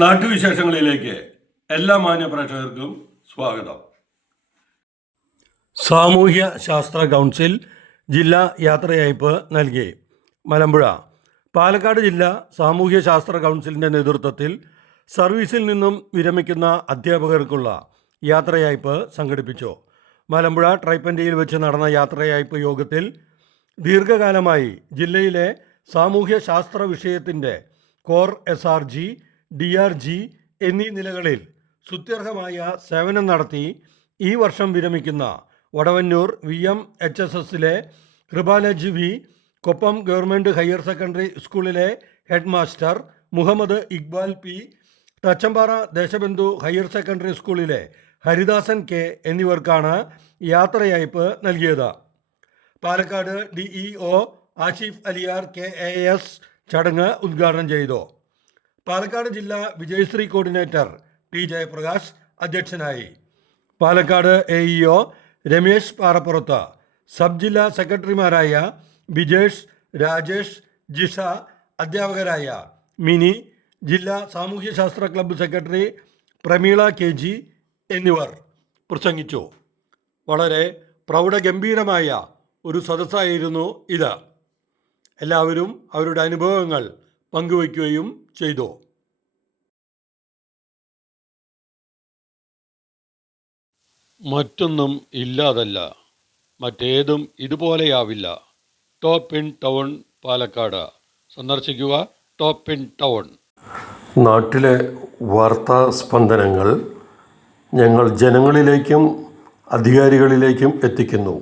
നാട്ടുവിശേഷങ്ങളിലേക്ക് എല്ലാ മാന്യപ്രേക്ഷകർക്കും സ്വാഗതം. സാമൂഹ്യ ശാസ്ത്ര കൗൺസിൽ ജില്ലാ യാത്രയയപ്പ് നൽകി. മലമ്പുഴ പാലക്കാട് ജില്ലാ സാമൂഹ്യ ശാസ്ത്ര കൗൺസിലിൻ്റെ നേതൃത്വത്തിൽ സർവീസിൽ നിന്നും വിരമിക്കുന്ന അധ്യാപകർക്കുള്ള യാത്രയയപ്പ് സംഘടിപ്പിച്ചു. മലമ്പുഴ ട്രൈപ്പൻഡിയിൽ വെച്ച് നടന്ന യാത്രയയപ്പ് യോഗത്തിൽ ദീർഘകാലമായി ജില്ലയിലെ സാമൂഹ്യ ശാസ്ത്ര വിഷയത്തിൻ്റെ കോർ SRG, DRG എന്നീ നിലകളിൽ സ്തുത്യർഹമായ സേവനം നടത്തി ഈ വർഷം വിരമിക്കുന്ന വടവന്നൂർ VMHSSലെ Kripalaj V, Koppam government higher secondary സ്കൂളിലെ head master Muhammad Iqbal P, Thachampara Deshabandhu higher secondary സ്കൂളിലെ ഹരിദാസൻ K എന്നിവർക്കാണ് യാത്രയയപ്പ് നൽകിയത്. പാലക്കാട് DEO ആഷിഫ് അലിയാർ KAS ചടങ്ങ് ഉദ്ഘാടനം ചെയ്തു. പാലക്കാട് ജില്ലാ വിജയശ്രീ കോർഡിനേറ്റർ T ജയപ്രകാശ് അധ്യക്ഷനായി. പാലക്കാട് AEO രമേശ് പാറപ്പുറത്ത്, സബ് ജില്ലാ സെക്രട്ടറിമാരായ ബിജേഷ്, രാജേഷ്, ജിഷ, അധ്യാപകരായ മിനി, ജില്ലാ സാമൂഹ്യശാസ്ത്ര ക്ലബ്ബ് സെക്രട്ടറി പ്രമീള KG എന്നിവർ പ്രസംഗിച്ചു. വളരെ പ്രൗഢഗംഭീരമായ ഒരു സദസ്സായിരുന്നു ഇത്. എല്ലാവരും അവരുടെ അനുഭവങ്ങൾ പങ്കുവയ്ക്കുകയും ചെയ്തു. മറ്റൊന്നും ഇല്ലാതല്ല, മറ്റേതും ഇതുപോലെയാവില്ല. ടോപ്പ് ഇൻ ടൗൺ പാലക്കാട് സന്ദർശിക്കുക. Top in town. നാട്ടിലെ വാർത്താ സ്പന്ദനങ്ങൾ ഞങ്ങൾ ജനങ്ങളിലേക്കും അധികാരികളിലേക്കും എത്തിക്കുന്നു.